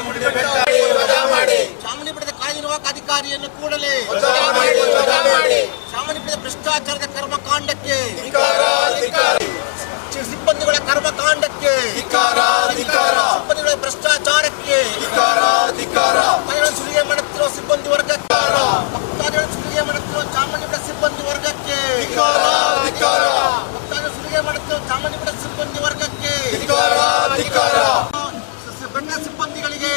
ಚಾಮುಂಡಿ ಬೆಟ್ಟದ ಕಾರ್ಯನಿರ್ವಾಹಕ ಅಧಿಕಾರಿಯನ್ನು ಕೂಡಲೇ ಚಾಮುಂಡಿ ಬೆಟ್ಟದ ಭ್ರಷ್ಟಾಚಾರದ ಕರ್ಮಕಾಂಡಕ್ಕೆ, ಸಿಬ್ಬಂದಿಗಳ ಕರ್ಮಕಾಂಡಕ್ಕೆ, ಸಿಬ್ಬಂದಿಗಳ ಭ್ರಷ್ಟಾಚಾರಕ್ಕೆ, ಸುಲಿಗೆ ಮಾಡುತ್ತಿರುವ ಸಿಬ್ಬಂದಿ ವರ್ಗಕ್ಕೆ, ಸುಲಿಗೆ ಮಾಡುತ್ತಿರುವ ಚಾಮುಂಡಿ ಬೆಟ್ಟ ಸಿಬ್ಬಂದಿ ವರ್ಗಕ್ಕೆ, ಸುಲಿಗೆ ಮಾಡುತ್ತಿರುವ ಚಾಮುಂಡಿ ಬೆಟ್ಟ ಸಿಬ್ಬಂದಿ ವರ್ಗಕ್ಕೆ, ಬೆಟ್ಟ ಸಿಬ್ಬಂದಿಗಳಿಗೆ